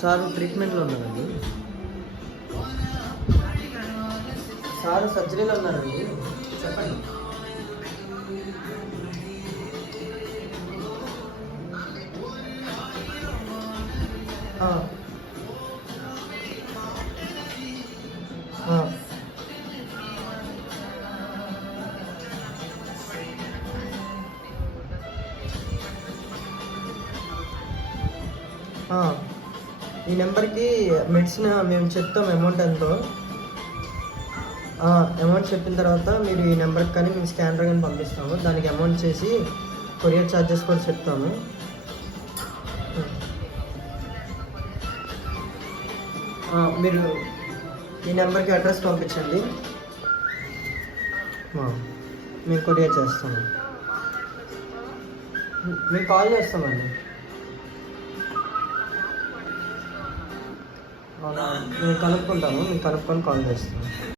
Sir ట్రీట్మెంట్లో ఉన్నారండి. Sir సర్జరీలో ఉన్నారండి. చెప్పండి. ఈ నెంబర్కి మెడిసిన్ మేము చెప్తాం అమౌంట్ ఎంతో. అమౌంట్ చెప్పిన తర్వాత మీరు ఈ నెంబర్కి కానీ మేము స్కానర్ కానీ పంపిస్తాము. దానికి అమౌంట్ చేసి కొరియర్ ఛార్జెస్ కూడా చెప్తాము. మీరు ఈ నెంబర్కి అడ్రస్ పంపించండి, మేము కొరియర్ చేస్తాము. మేము కాల్ చేస్తామండి. మేము కనుక్కుంటాము, మేము కనుక్కొని కాల్ చేస్తాము.